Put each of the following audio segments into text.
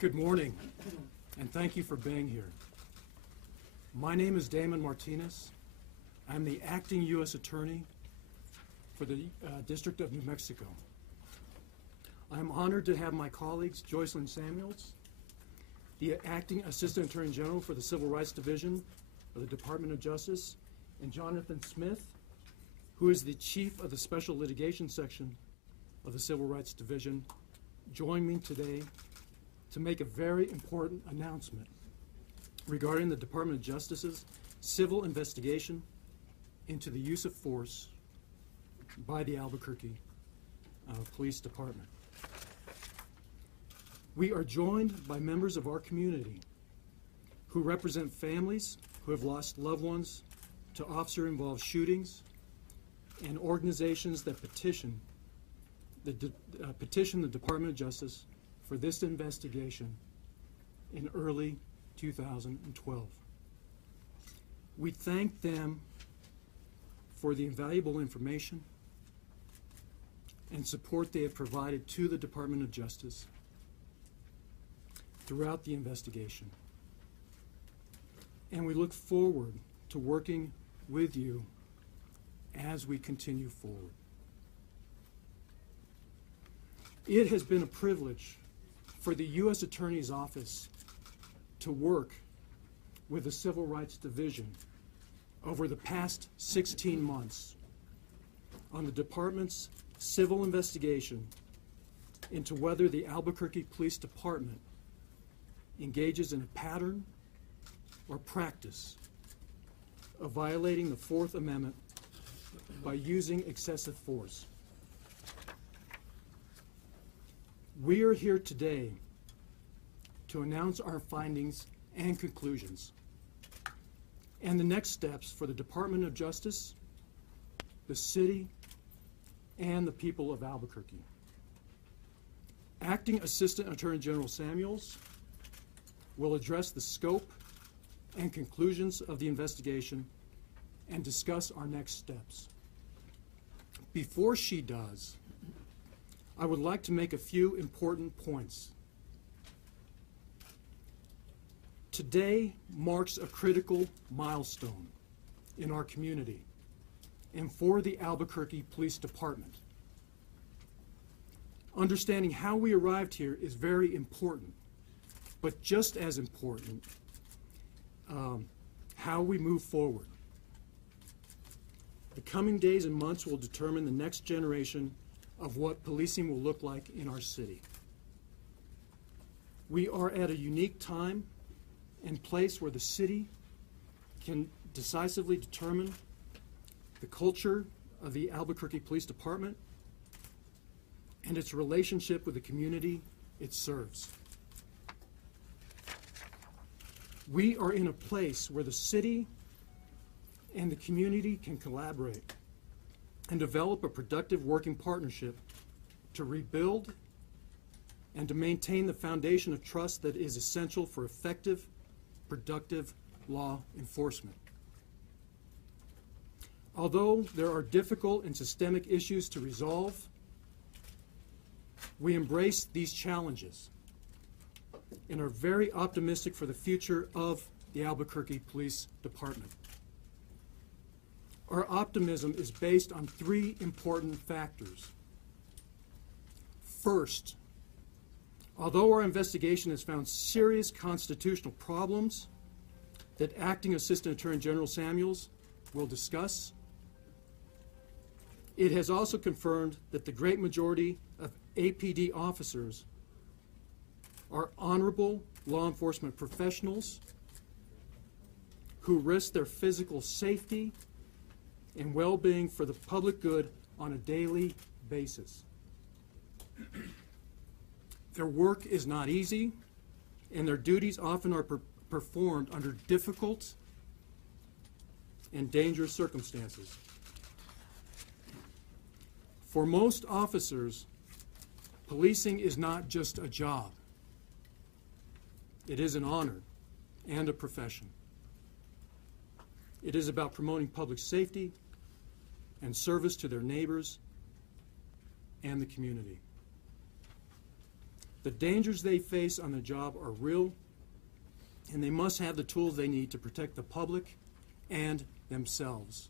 Good morning, and thank you for being here. My name is Damon Martinez. I'm the acting U.S. Attorney for the District of New Mexico. I'm honored to have my colleagues Joycelyn Samuels, the Acting Assistant Attorney General for the Civil Rights Division of the Department of Justice, and Jonathan Smith, who is the Chief of the Special Litigation Section of the Civil Rights Division, join me today to make a very important announcement regarding the Department of Justice's civil investigation into the use of force by the Albuquerque Police Department. We are joined by members of our community who represent families who have lost loved ones to officer-involved shootings and organizations that petition the Department of Justice for this investigation in early 2012. We thank them for the invaluable information and support they have provided to the Department of Justice throughout the investigation. And we look forward to working with you as we continue forward. It has been a privilege for the U.S. Attorney's Office to work with the Civil Rights Division over the past 16 months on the department's civil investigation into whether the Albuquerque Police Department engages in a pattern or practice of violating the Fourth Amendment by using excessive force. We are here today to announce our findings and conclusions and the next steps for the Department of Justice, the city, and the people of Albuquerque. Acting Assistant Attorney General Samuels will address the scope and conclusions of the investigation and discuss our next steps. Before she does, I would like to make a few important points. Today marks a critical milestone in our community and for the Albuquerque Police Department. Understanding how we arrived here is very important, but just as important, how we move forward. The coming days and months will determine the next generation of what policing will look like in our city. We are at a unique time and place where the city can decisively determine the culture of the Albuquerque Police Department and its relationship with the community it serves. We are in a place where the city and the community can collaborate and develop a productive working partnership to rebuild and to maintain the foundation of trust that is essential for effective, productive law enforcement. Although there are difficult and systemic issues to resolve, we embrace these challenges and are very optimistic for the future of the Albuquerque Police Department. Our optimism is based on three important factors. First, although our investigation has found serious constitutional problems that Acting Assistant Attorney General Samuels will discuss, it has also confirmed that the great majority of APD officers are honorable law enforcement professionals who risk their physical safety and well-being for the public good on a daily basis. Their work is not easy, and their duties often are performed under difficult and dangerous circumstances. For most officers, policing is not just a job. It is an honor and a profession. It is about promoting public safety and service to their neighbors and the community. The dangers they face on the job are real, and they must have the tools they need to protect the public and themselves.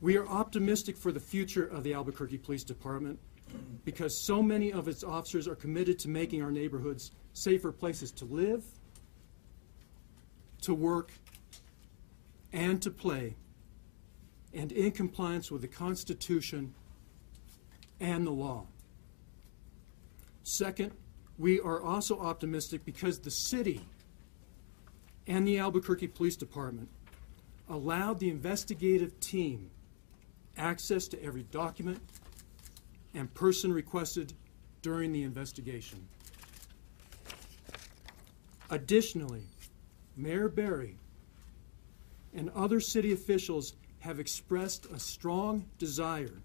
We are optimistic for the future of the Albuquerque Police Department because so many of its officers are committed to making our neighborhoods safer places to live, to work, and to play, and in compliance with the Constitution and the law. Second, we are also optimistic because the city and the Albuquerque Police Department allowed the investigative team access to every document and person requested during the investigation. Additionally, Mayor Berry and other city officials have expressed a strong desire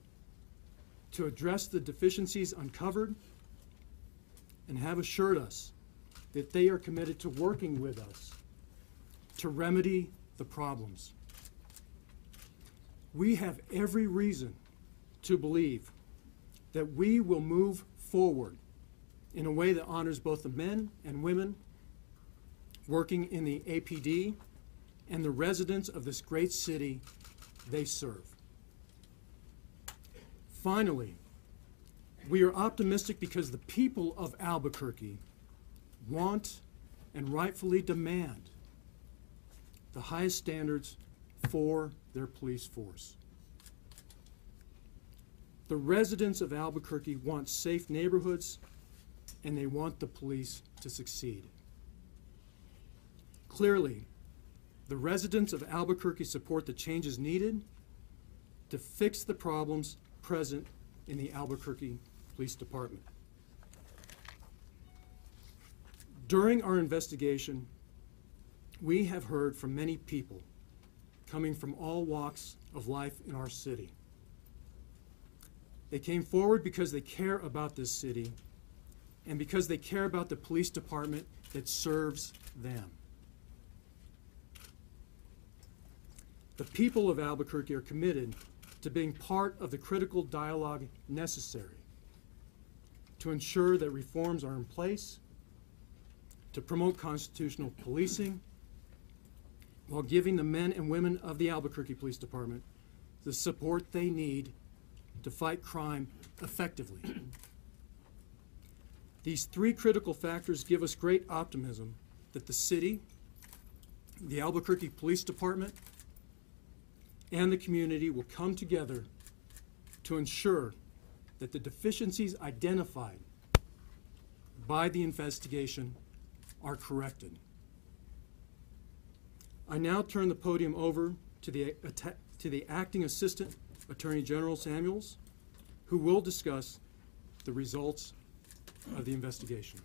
to address the deficiencies uncovered and have assured us that they are committed to working with us to remedy the problems. We have every reason to believe that we will move forward in a way that honors both the men and women working in the APD and the residents of this great city they serve. Finally, we are optimistic because the people of Albuquerque want and rightfully demand the highest standards for their police force. The residents of Albuquerque want safe neighborhoods, and they want the police to succeed. Clearly, the residents of Albuquerque support the changes needed to fix the problems present in the Albuquerque Police Department. During our investigation, we have heard from many people coming from all walks of life in our city. They came forward because they care about this city and because they care about the police department that serves them. The people of Albuquerque are committed to being part of the critical dialogue necessary to ensure that reforms are in place, to promote constitutional policing, while giving the men and women of the Albuquerque Police Department the support they need to fight crime effectively. These three critical factors give us great optimism that the city, the Albuquerque Police Department, and the community will come together to ensure that the deficiencies identified by the investigation are corrected. I now turn the podium over to the Acting Assistant Attorney General Samuels, who will discuss the results of the investigation.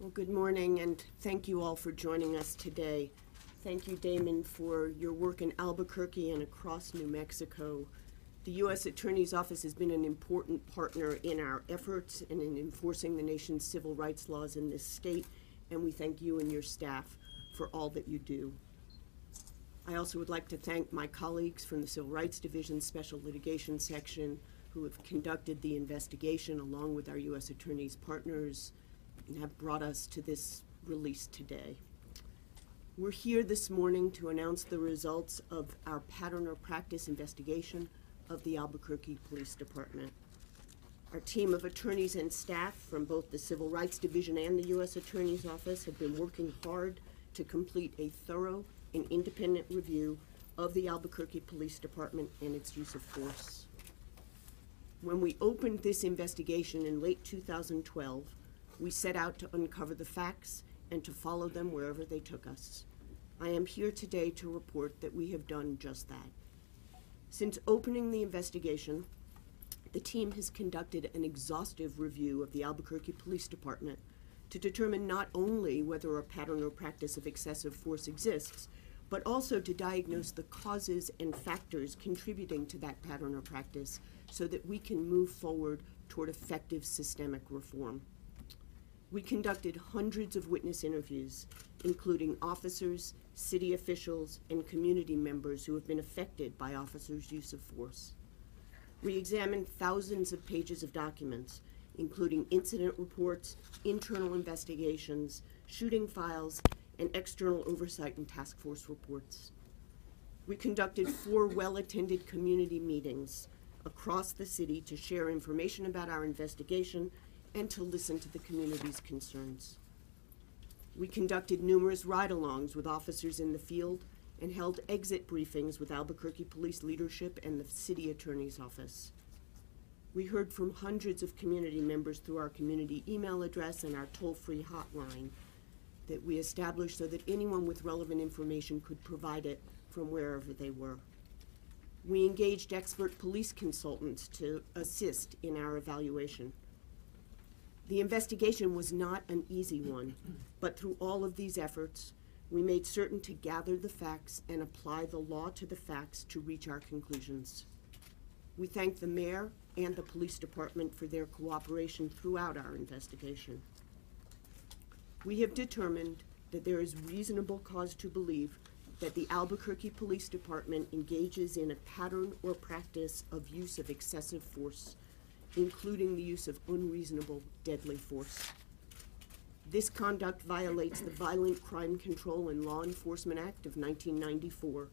Well, good morning, and thank you all for joining us today. Thank you, Damon, for your work in Albuquerque and across New Mexico. The U.S. Attorney's Office has been an important partner in our efforts and in enforcing the nation's civil rights laws in this state, and we thank you and your staff for all that you do. I also would like to thank my colleagues from the Civil Rights Division Special Litigation Section who have conducted the investigation along with our U.S. Attorney's partners and have brought us to this release today. We're here this morning to announce the results of our pattern or practice investigation of the Albuquerque Police Department. Our team of attorneys and staff from both the Civil Rights Division and the U.S. Attorney's Office have been working hard to complete a thorough and independent review of the Albuquerque Police Department and its use of force. When we opened this investigation in late 2012, we set out to uncover the facts and to follow them wherever they took us. I am here today to report that we have done just that. Since opening the investigation, the team has conducted an exhaustive review of the Albuquerque Police Department to determine not only whether a pattern or practice of excessive force exists, but also to diagnose the causes and factors contributing to that pattern or practice so that we can move forward toward effective systemic reform. We conducted hundreds of witness interviews, including officers, city officials, and community members who have been affected by officers' use of force. We examined thousands of pages of documents, including incident reports, internal investigations, shooting files, and external oversight and task force reports. We conducted 4 well-attended community meetings across the city to share information about our investigation and to listen to the community's concerns. We conducted numerous ride-alongs with officers in the field and held exit briefings with Albuquerque police leadership and the city attorney's office. We heard from hundreds of community members through our community email address and our toll-free hotline that we established so that anyone with relevant information could provide it from wherever they were. We engaged expert police consultants to assist in our evaluation. The investigation was not an easy one, but through all of these efforts, we made certain to gather the facts and apply the law to the facts to reach our conclusions. We thank the mayor and the police department for their cooperation throughout our investigation. We have determined that there is reasonable cause to believe that the Albuquerque Police Department engages in a pattern or practice of use of excessive force, including the use of unreasonable, deadly force. This conduct violates the Violent Crime Control and Law Enforcement Act of 1994,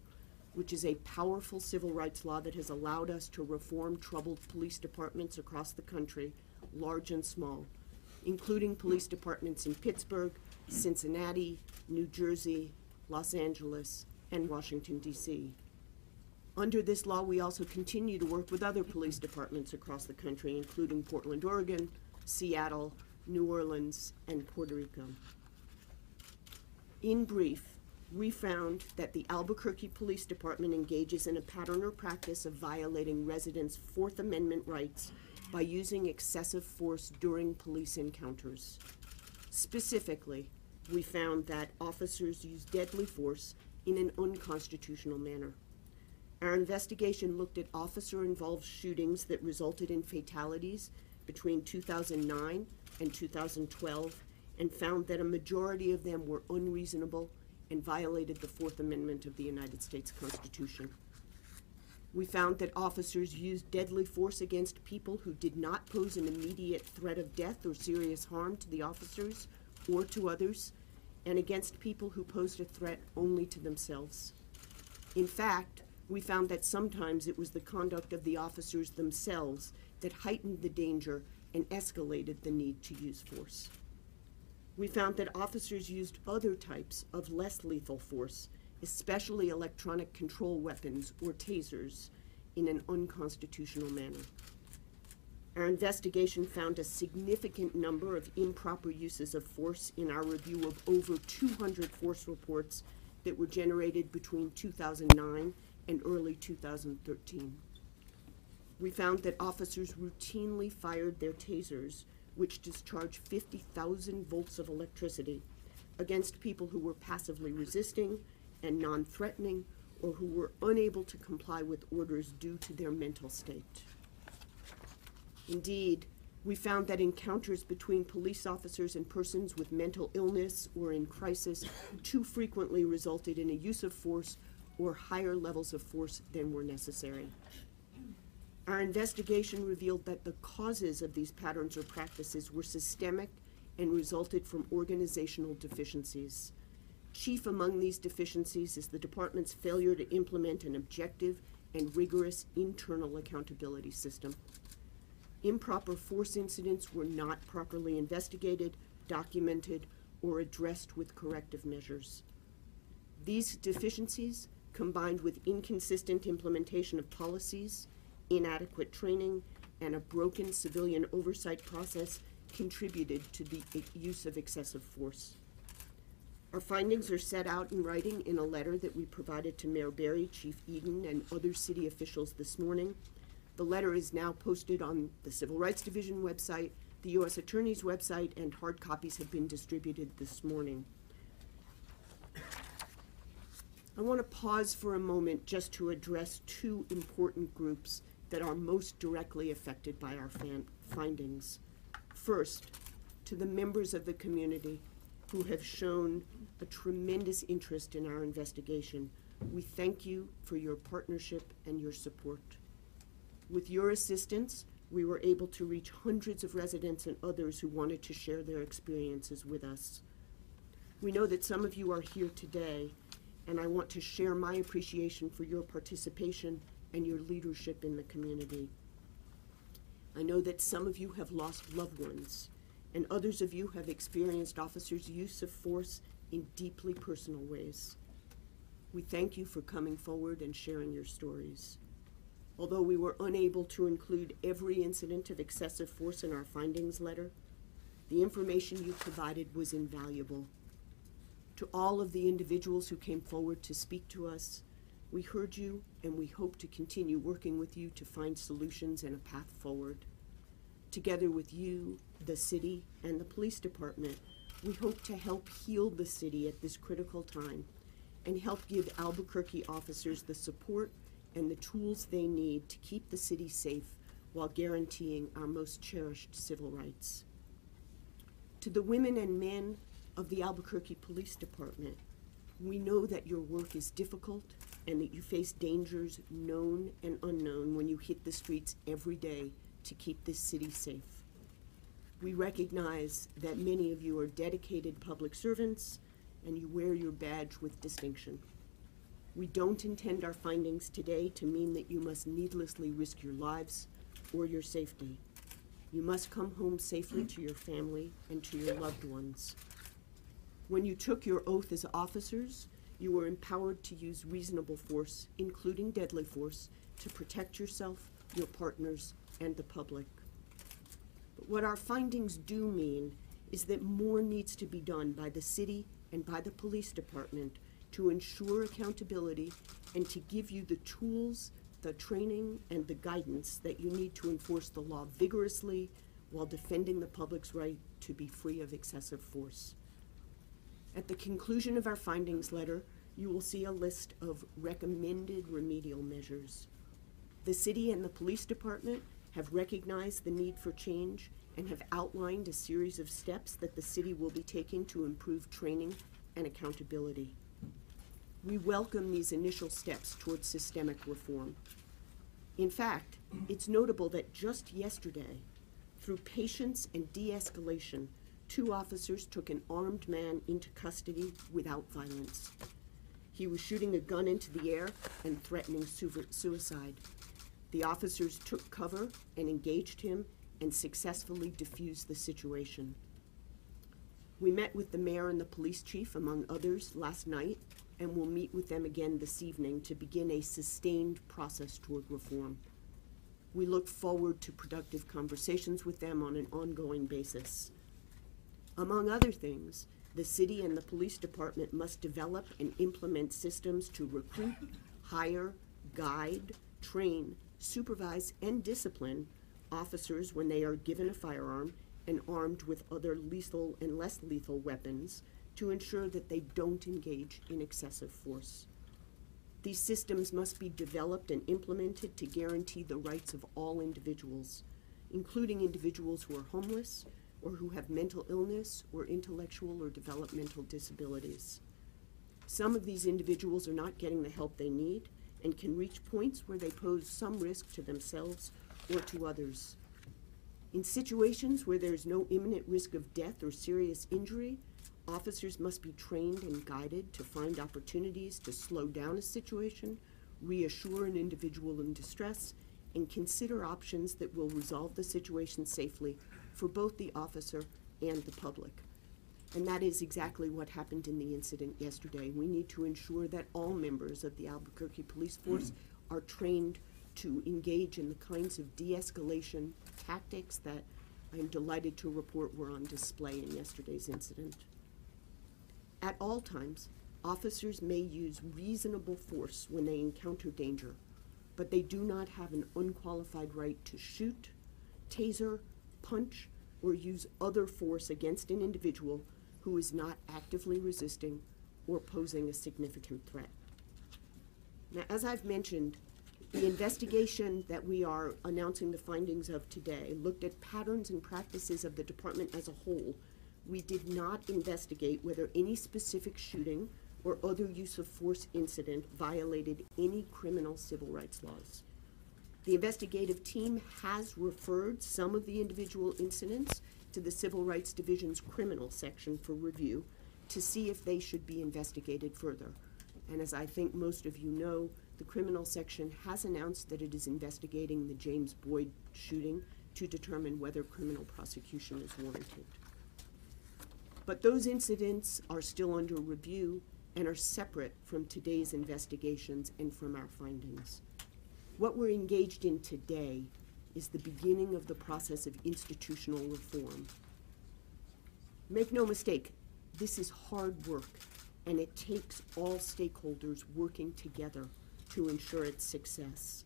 which is a powerful civil rights law that has allowed us to reform troubled police departments across the country, large and small, including police departments in Pittsburgh, Cincinnati, New Jersey, Los Angeles, and Washington, D.C. Under this law, we also continue to work with other police departments across the country, including Portland, Oregon, Seattle, New Orleans, and Puerto Rico. In brief, we found that the Albuquerque Police Department engages in a pattern or practice of violating residents' Fourth Amendment rights by using excessive force during police encounters. Specifically, we found that officers use deadly force in an unconstitutional manner. Our investigation looked at officer-involved shootings that resulted in fatalities between 2009 and 2012 and found that a majority of them were unreasonable and violated the Fourth Amendment of the United States Constitution. We found that officers used deadly force against people who did not pose an immediate threat of death or serious harm to the officers or to others, and against people who posed a threat only to themselves. In fact, we found that sometimes it was the conduct of the officers themselves that heightened the danger and escalated the need to use force. We found that officers used other types of less lethal force, especially electronic control weapons or tasers, in an unconstitutional manner. Our investigation found a significant number of improper uses of force in our review of over 200 force reports that were generated between 2009 and early 2013. We found that officers routinely fired their tasers, which discharge 50,000 volts of electricity, against people who were passively resisting and non-threatening, or who were unable to comply with orders due to their mental state. Indeed, we found that encounters between police officers and persons with mental illness or in crisis too frequently resulted in a use of force or higher levels of force than were necessary. Our investigation revealed that the causes of these patterns or practices were systemic and resulted from organizational deficiencies. Chief among these deficiencies is the department's failure to implement an objective and rigorous internal accountability system. Improper force incidents were not properly investigated, documented, or addressed with corrective measures. These deficiencies, combined with inconsistent implementation of policies, inadequate training, and a broken civilian oversight process, contributed to the use of excessive force. Our findings are set out in writing in a letter that we provided to Mayor Berry, Chief Eden, and other city officials this morning. The letter is now posted on the Civil Rights Division website, the U.S. Attorney's website, and hard copies have been distributed this morning. I want to pause for a moment just to address two important groups that are most directly affected by our findings. First, to the members of the community who have shown a tremendous interest in our investigation. We thank you for your partnership and your support. With your assistance, we were able to reach hundreds of residents and others who wanted to share their experiences with us. We know that some of you are here today, and I want to share my appreciation for your participation and your leadership in the community. I know that some of you have lost loved ones, and others of you have experienced officers' use of force in deeply personal ways. We thank you for coming forward and sharing your stories. Although we were unable to include every incident of excessive force in our findings letter, the information you provided was invaluable. To all of the individuals who came forward to speak to us, we heard you and we hope to continue working with you to find solutions and a path forward. Together with you, the city, and the police department, we hope to help heal the city at this critical time and help give Albuquerque officers the support and the tools they need to keep the city safe while guaranteeing our most cherished civil rights. To the women and men of the Albuquerque Police Department, we know that your work is difficult and that you face dangers known and unknown when you hit the streets every day to keep this city safe. We recognize that many of you are dedicated public servants and you wear your badge with distinction. We don't intend our findings today to mean that you must needlessly risk your lives or your safety. You must come home safely to your family and to your loved ones. When you took your oath as officers, you were empowered to use reasonable force, including deadly force, to protect yourself, your partners, and the public. But what our findings do mean is that more needs to be done by the city and by the police department to ensure accountability and to give you the tools, the training, and the guidance that you need to enforce the law vigorously while defending the public's right to be free of excessive force. At the conclusion of our findings letter, you will see a list of recommended remedial measures. The city and the police department have recognized the need for change and have outlined a series of steps that the city will be taking to improve training and accountability. We welcome these initial steps towards systemic reform. In fact, it's notable that just yesterday, through patience and de-escalation, 2 officers took an armed man into custody without violence. He was shooting a gun into the air and threatening suicide. The officers took cover and engaged him and successfully diffused the situation. We met with the mayor and the police chief, among others, last night, and will meet with them again this evening to begin a sustained process toward reform. We look forward to productive conversations with them on an ongoing basis. Among other things, the city and the police department must develop and implement systems to recruit, hire, guide, train, supervise, and discipline officers when they are given a firearm and armed with other lethal and less lethal weapons to ensure that they don't engage in excessive force. These systems must be developed and implemented to guarantee the rights of all individuals, including individuals who are homeless or who have mental illness or intellectual or developmental disabilities. Some of these individuals are not getting the help they need and can reach points where they pose some risk to themselves or to others. In situations where there is no imminent risk of death or serious injury, officers must be trained and guided to find opportunities to slow down a situation, reassure an individual in distress, and consider options that will resolve the situation safely for both the officer and the public. And that is exactly what happened in the incident yesterday. We need to ensure that all members of the Albuquerque Police Force are trained to engage in the kinds of de-escalation tactics that I'm delighted to report were on display in yesterday's incident. At all times, officers may use reasonable force when they encounter danger, but they do not have an unqualified right to shoot, taser, punch, or use other force against an individual who is not actively resisting or posing a significant threat. Now, as I've mentioned, the investigation that we are announcing the findings of today looked at patterns and practices of the department as a whole we did not investigate whether any specific shooting or other use of force incident violated any criminal civil rights laws. The investigative team has referred some of the individual incidents to the Civil Rights Division's criminal section for review to see if they should be investigated further. And as I think most of you know, the criminal section has announced that it is investigating the James Boyd shooting to determine whether criminal prosecution is warranted. But those incidents are still under review and are separate from today's investigations and from our findings. What we're engaged in today is the beginning of the process of institutional reform. Make no mistake, this is hard work, and it takes all stakeholders working together to ensure its success.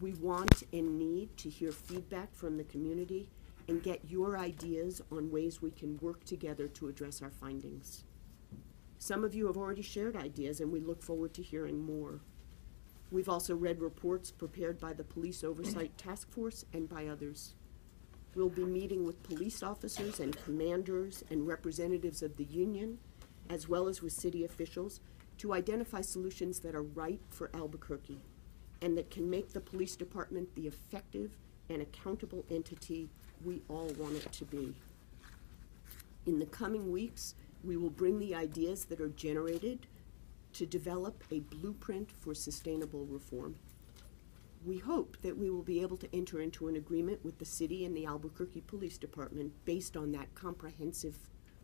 We want and need to hear feedback from the community and get your ideas on ways we can work together to address our findings. Some of you have already shared ideas, and we look forward to hearing more. We've also read reports prepared by the Police Oversight Task Force and by others. We'll be meeting with police officers and commanders and representatives of the union, as well as with city officials, to identify solutions that are right for Albuquerque and that can make the police department the effective and accountable entity we all want it to be. In the coming weeks, we will bring the ideas that are generated to develop a blueprint for sustainable reform. We hope that we will be able to enter into an agreement with the city and the Albuquerque Police Department based on that comprehensive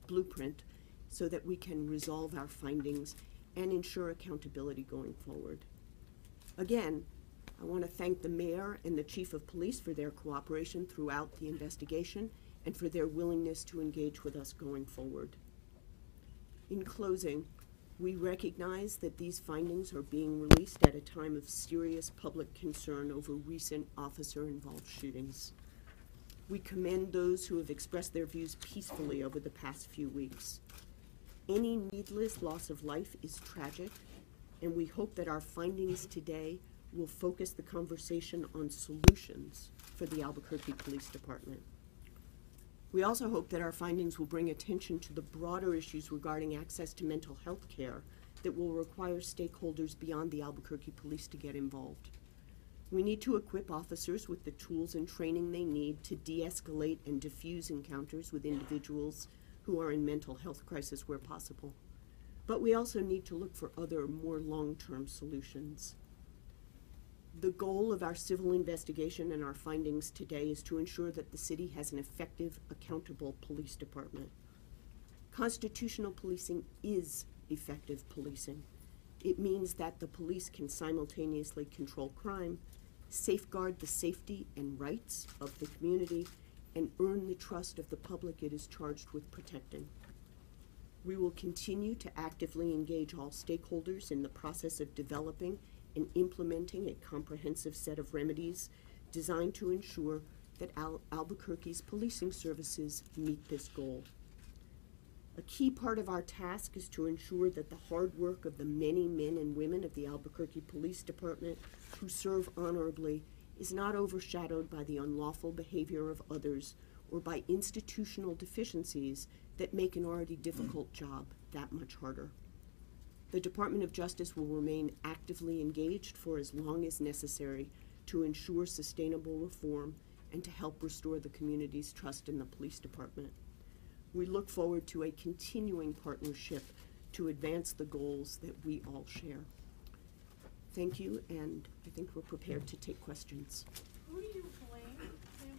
blueprint so that we can resolve our findings and ensure accountability going forward. Again, I want to thank the mayor and the chief of police for their cooperation throughout the investigation and for their willingness to engage with us going forward. In closing, we recognize that these findings are being released at a time of serious public concern over recent officer-involved shootings. We commend those who have expressed their views peacefully over the past few weeks. Any needless loss of life is tragic, and we hope that our findings today will focus the conversation on solutions for the Albuquerque Police Department. We also hope that our findings will bring attention to the broader issues regarding access to mental health care that will require stakeholders beyond the Albuquerque Police to get involved. We need to equip officers with the tools and training they need to de-escalate and diffuse encounters with individuals who are in mental health crisis where possible. But we also need to look for other, more long-term solutions. The goal of our civil investigation and our findings today is to ensure that the city has an effective, accountable police department. Constitutional policing is effective policing. It means that the police can simultaneously control crime, safeguard the safety and rights of the community, and earn the trust of the public it is charged with protecting. We will continue to actively engage all stakeholders in the process of developing and implementing a comprehensive set of remedies designed to ensure that Albuquerque's policing services meet this goal. A key part of our task is to ensure that the hard work of the many men and women of the Albuquerque Police Department who serve honorably is not overshadowed by the unlawful behavior of others or by institutional deficiencies that make an already difficult job that much harder. The Department of Justice will remain actively engaged for as long as necessary to ensure sustainable reform and to help restore the community's trust in the police department. We look forward to a continuing partnership to advance the goals that we all share. Thank you, and I think we're prepared to take questions. Who do you blame, Tim?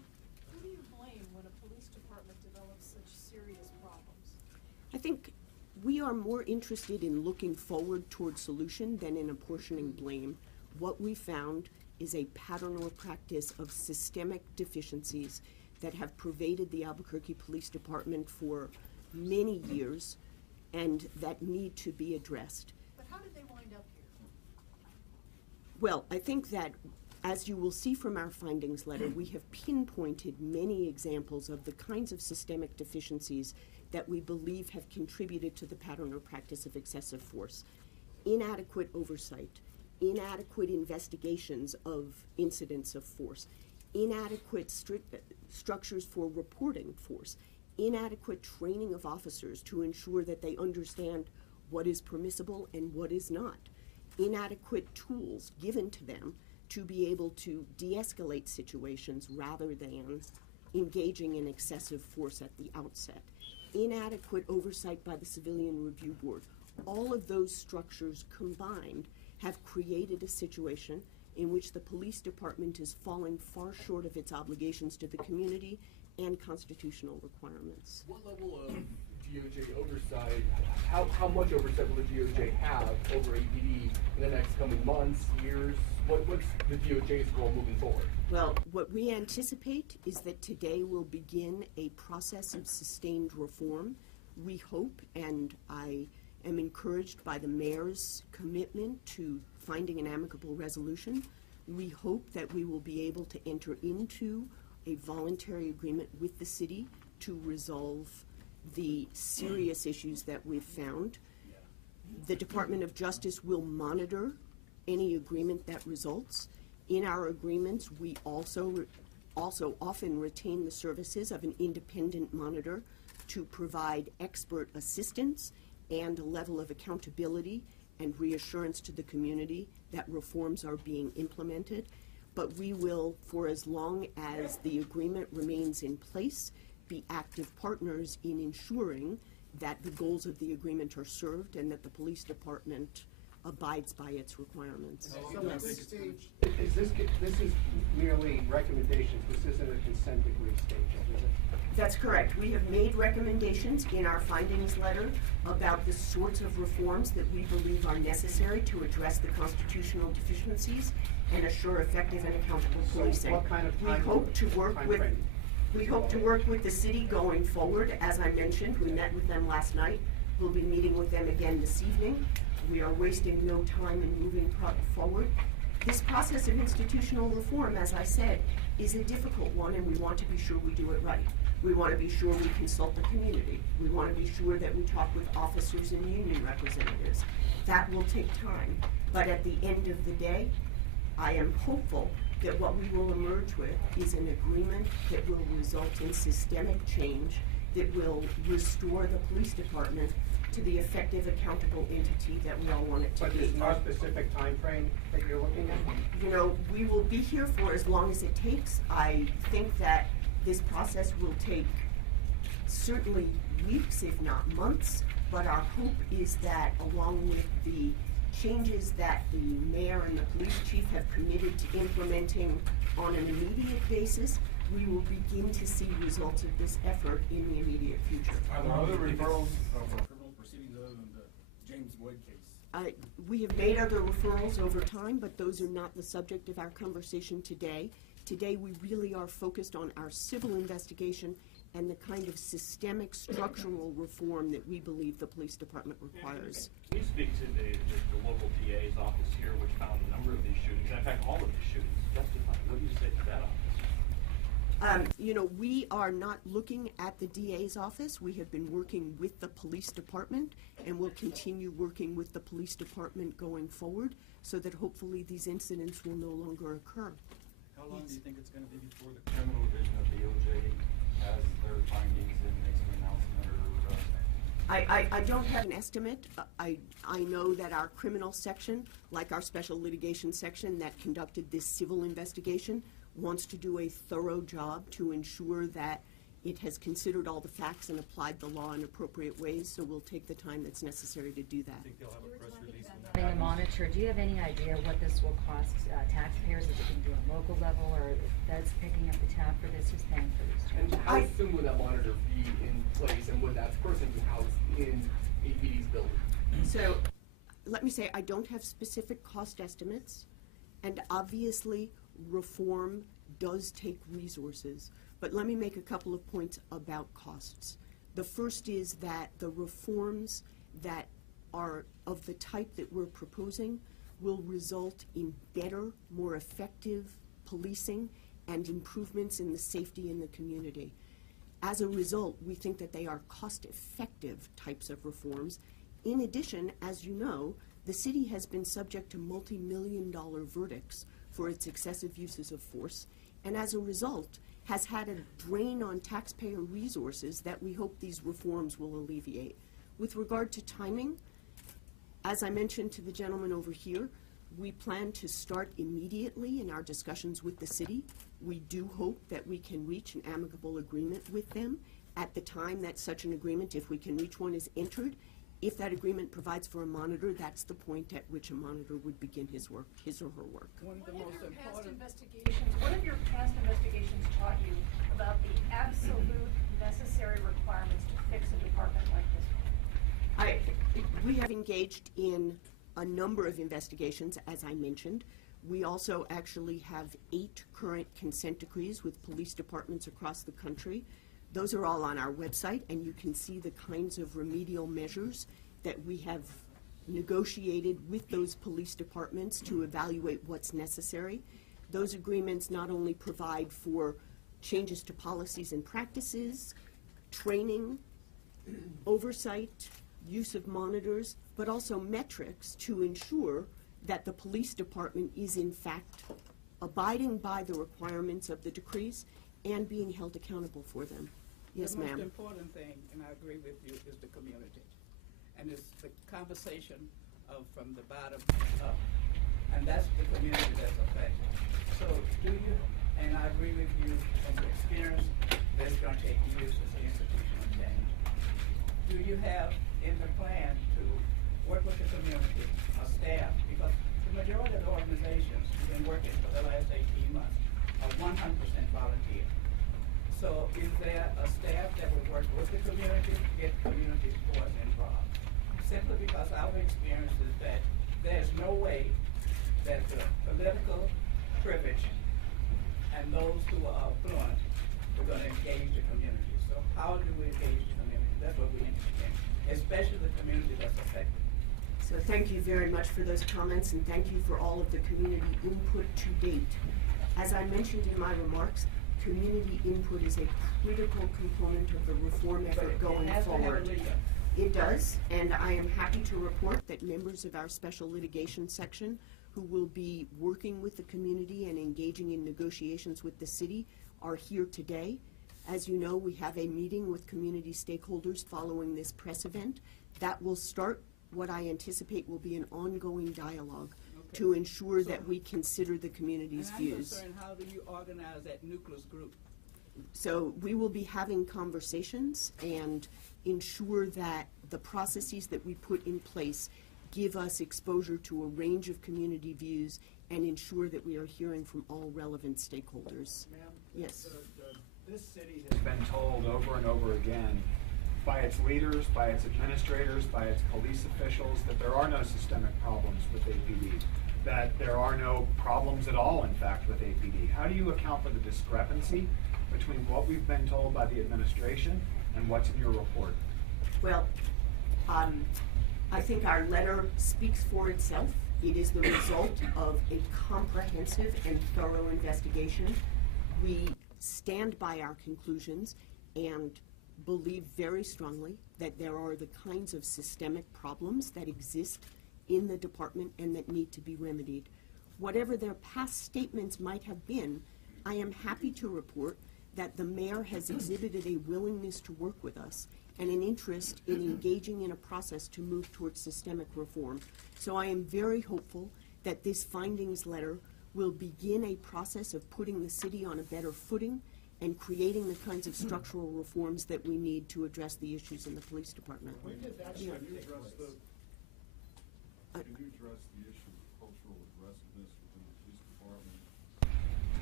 Who do you blame when a police department develops such serious problems? I think we are more interested in looking forward toward solution than in apportioning blame. What we found is a pattern or practice of systemic deficiencies that have pervaded the Albuquerque Police Department for many years and that need to be addressed. But how did they wind up here? Well, I think that, as you will see from our findings letter, we have pinpointed many examples of the kinds of systemic deficiencies that we believe have contributed to the pattern or practice of excessive force. Inadequate oversight, inadequate investigations of incidents of force, inadequate structures for reporting force, inadequate training of officers to ensure that they understand what is permissible and what is not, inadequate tools given to them to be able to de-escalate situations rather than engaging in excessive force at the outset, inadequate oversight by the Civilian Review Board. All of those structures combined have created a situation in which the police department is falling far short of its obligations to the community and constitutional requirements. What level of DOJ oversight, how much oversight will the DOJ have over APD in the next coming months, years? What's the DOJ's goal moving forward? Well, what we anticipate is that today will begin a process of sustained reform. We hope, and I am encouraged by the mayor's commitment to finding an amicable resolution. We hope that we will be able to enter into a voluntary agreement with the city to resolve the serious issues that we've found. The Department of Justice will monitor any agreement that results. In our agreements, we also often retain the services of an independent monitor to provide expert assistance and a level of accountability and reassurance to the community that reforms are being implemented. But we will, for as long as the agreement remains in place, be active partners in ensuring that the goals of the agreement are served and that the police department abides by its requirements. This is merely recommendations. This isn't a consent decree stage, is it? That's correct. We have made recommendations in our findings letter about the sorts of reforms that we believe are necessary to address the constitutional deficiencies and assure effective and accountable policing. What kind of We hope to work with the city going forward. As I mentioned, we met with them last night. We'll be meeting with them again this evening. We are wasting no time in moving forward. This process of institutional reform, as I said, is a difficult one, and we want to be sure we do it right. We want to be sure we consult the community. We want to be sure that we talk with officers and union representatives. That will take time. But at the end of the day, I am hopeful that what we will emerge with is an agreement that will result in systemic change, that will restore the police department to the effective, accountable entity that we all want it to be. But there's no specific time frame that you're looking at? You know, we will be here for as long as it takes. I think that this process will take certainly weeks, if not months, but our hope is that along with the changes that the mayor and the police chief have committed to implementing on an immediate basis, we will begin to see results of this effort in the immediate future. Are there other referrals for criminal proceedings other than the James Boyd case? We have made other referrals over time, but those are not the subject of our conversation today. Today, we really are focused on our civil investigation and the kind of systemic structural reform that we believe the police department requires. Can you speak to the local DA's office here, which found a number of these shootings, and in fact, all of these shootings justified? What do you say to that office? You know, we are not looking at the DA's office. We have been working with the police department and will continue working with the police department going forward so that hopefully these incidents will no longer occur. How long do you think it's going to be before the criminal division of the DOJ has their findings and makes an announcement or? I don't have an estimate. I know that our criminal section, like our special litigation section that conducted this civil investigation, wants to do a thorough job to ensure that it has considered all the facts and applied the law in appropriate ways, so we'll take the time that's necessary to do that. I think they'll have a press release on that. Having a monitor, do you have any idea what this will cost taxpayers? Is it going to be on a local level, or if that's picking up the tab for this, who's paying for this? And how soon would that monitor be in place, and would that person be housed in APD's building? So let me say, I don't have specific cost estimates, and obviously reform does take resources. But let me make a couple of points about costs. The first is that the reforms that are of the type that we're proposing will result in better, more effective policing and improvements in the safety in the community. As a result, we think that they are cost-effective types of reforms. In addition, as you know, the city has been subject to multi-million-dollar verdicts for its excessive uses of force, and as a result has had a drain on taxpayer resources that we hope these reforms will alleviate. With regard to timing, as I mentioned to the gentleman over here, we plan to start immediately in our discussions with the city. We do hope that we can reach an amicable agreement with them at the time that such an agreement, if we can reach one, is entered. If that agreement provides for a monitor, that's the point at which a monitor would begin his or her work. One of the What most have your past important. investigations, what have your past investigations taught you about the absolute necessary requirements to fix a department like this one? We have engaged in a number of investigations, as I mentioned. We also actually have 8 current consent decrees with police departments across the country. Those are all on our website, and you can see the kinds of remedial measures that we have negotiated with those police departments to evaluate what's necessary. Those agreements not only provide for changes to policies and practices, training, oversight, use of monitors, but also metrics to ensure that the police department is in fact abiding by the requirements of the decrees and being held accountable for them. Yes, The ma'am. most important thing, and I agree with you, is the community. And it's the conversation of from the bottom up. And that's the community that's affected. So do you, and I agree with you from the experience, that it's going to take years to see institutional change. Do you have in the plan to work with the community, staff, because the majority of the organizations who've been working for the last 18 months are 100% volunteer. So is there a staff that will work with the community to get community force involved? Simply because our experience is that there's no way that the political privilege and those who are affluent are going to engage the community. So how do we engage the community? That's what we're interested in, especially the community that's affected. So thank you very much for those comments, and thank you for all of the community input to date. As I mentioned in my remarks, community input is a critical component of the reform effort going forward. It does, and I am happy to report that members of our special litigation section who will be working with the community and engaging in negotiations with the city are here today. As you know, we have a meeting with community stakeholders following this press event. That will start what I anticipate will be an ongoing dialogue to ensure that we consider the community's and I'm views. concerned, how do you organize that nucleus group? So we will be having conversations and ensure that the processes that we put in place give us exposure to a range of community views and ensure that we are hearing from all relevant stakeholders. Ma'am? Yes. This city has been told over and over again by its leaders, by its administrators, by its police officials that there are no systemic problems with APD, that there are no problems at all, in fact, with APD. How do you account for the discrepancy between what we've been told by the administration and what's in your report? Well, I think our letter speaks for itself. It is the result of a comprehensive and thorough investigation. We stand by our conclusions and believe very strongly that there are the kinds of systemic problems that exist in the department and that need to be remedied. Whatever their past statements might have been, I am happy to report that the mayor has exhibited a willingness to work with us and an interest in engaging in a process to move towards systemic reform. So I am very hopeful that this findings letter will begin a process of putting the city on a better footing and creating the kinds of structural reforms that we need to address the issues in the police department. When did that Yeah. Can you address the issue of cultural aggressiveness within the police department?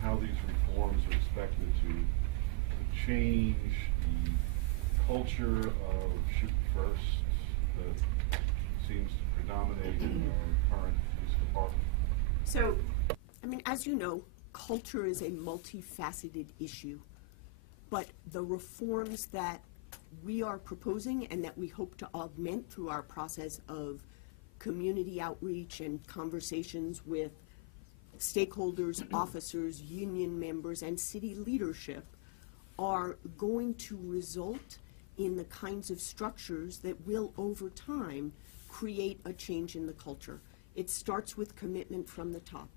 How these reforms are expected to change the culture of shoot first that seems to predominate in our current police department? So, I mean, as you know, culture is a multifaceted issue, but the reforms that we are proposing and that we hope to augment through our process of community outreach and conversations with stakeholders, officers, union members, and city leadership are going to result in the kinds of structures that will, over time, create a change in the culture. It starts with commitment from the top.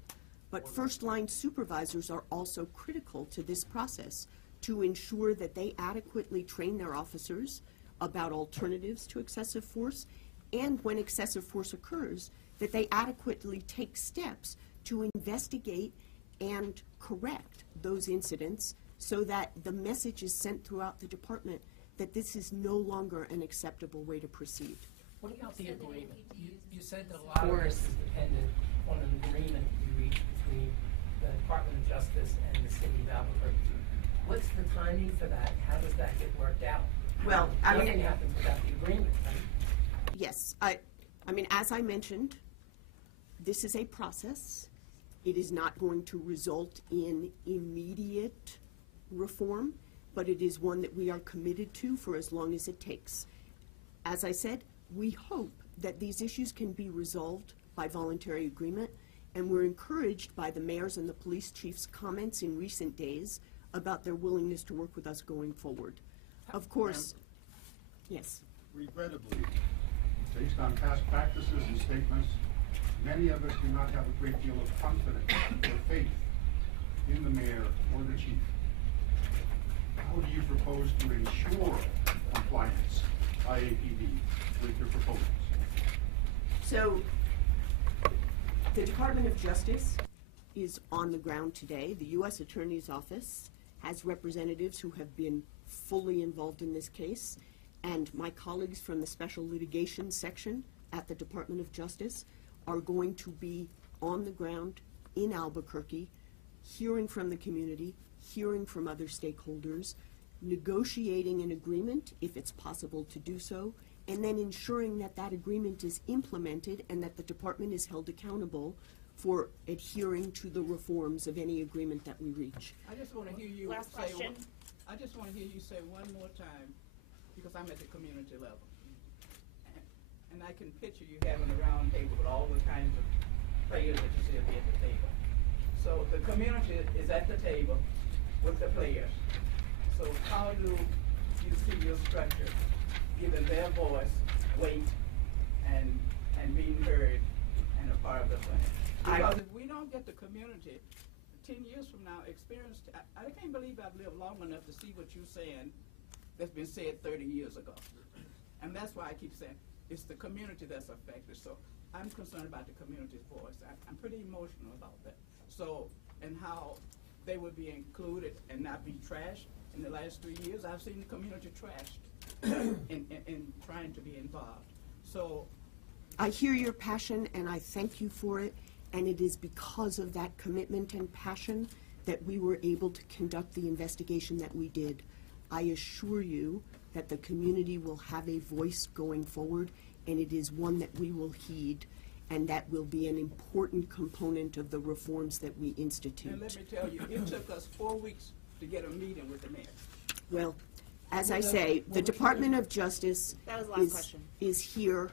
But first-line supervisors are also critical to this process to ensure that they adequately train their officers about alternatives to excessive force, and when excessive force occurs, that they adequately take steps to investigate and correct those incidents so that the message is sent throughout the department that this is no longer an acceptable way to proceed. What about the agreement? You said that a lot of this is dependent on an agreement you reach between the Department of Justice and the city of Albuquerque. What's the timing for that? How does that get worked out? Well, I mean, nothing happens without the agreement, right? Yes, I mean, as I mentioned, this is a process. It is not going to result in immediate reform, but it is one that we are committed to for as long as it takes. As I said, we hope that these issues can be resolved by voluntary agreement, and we're encouraged by the mayor's and the police chief's comments in recent days about their willingness to work with us going forward. Of course, yes. Regrettably, based on past practices and statements, many of us do not have a great deal of confidence or faith in the mayor or the chief. How do you propose to ensure compliance by APD with your proposals? So, the Department of Justice is on the ground today. The U.S. Attorney's Office has representatives who have been fully involved in this case, and my colleagues from the Special Litigation Section at the Department of Justice are going to be on the ground in Albuquerque, hearing from the community, hearing from other stakeholders, negotiating an agreement if it's possible to do so, and then ensuring that that agreement is implemented and that the department is held accountable for adhering to the reforms of any agreement that we reach. I just want to hear you Last say question. I just want to hear you say one more time, because I'm at the community level. And I can picture you having a round table with all the kinds of players that you see at the table. So the community is at the table with the players. So how do you see your structure giving their voice weight and being heard and a part of the plan? Because if we don't get the community 10 years from now experienced, I can't believe I've lived long enough to see what you're saying that's been said 30 years ago. And that's why I keep saying it's the community that's affected. So I'm concerned about the community's voice. I'm pretty emotional about that. So, and how they would be included and not be trashed. In the last 3 years, I've seen the community trashed in trying to be involved. So I hear your passion, and I thank you for it, and it is because of that commitment and passion that we were able to conduct the investigation that we did. I assure you that the community will have a voice going forward, and it is one that we will heed, and that will be an important component of the reforms that we institute. And let me tell you, it took us 4 weeks to get a meeting with the mayor. Well, as I say, the Department of Justice is here.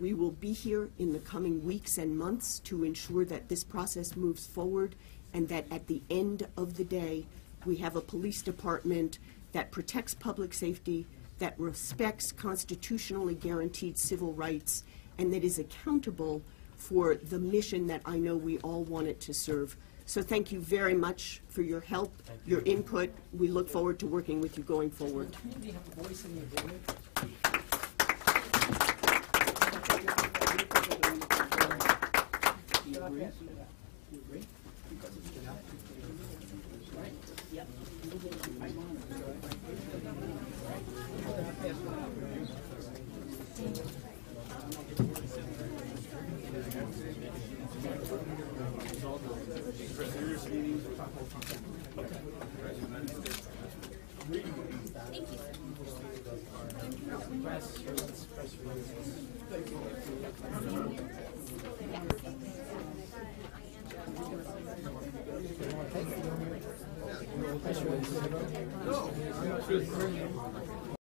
We will be here in the coming weeks and months to ensure that this process moves forward, and that at the end of the day, we have a police department that protects public safety, that respects constitutionally guaranteed civil rights, and that is accountable for the mission that I know we all want it to serve. So thank you very much for your help, your input. We look forward to working with you going forward. Does the community have a voice in the agreement? Do you agree? You agree? Yep. No.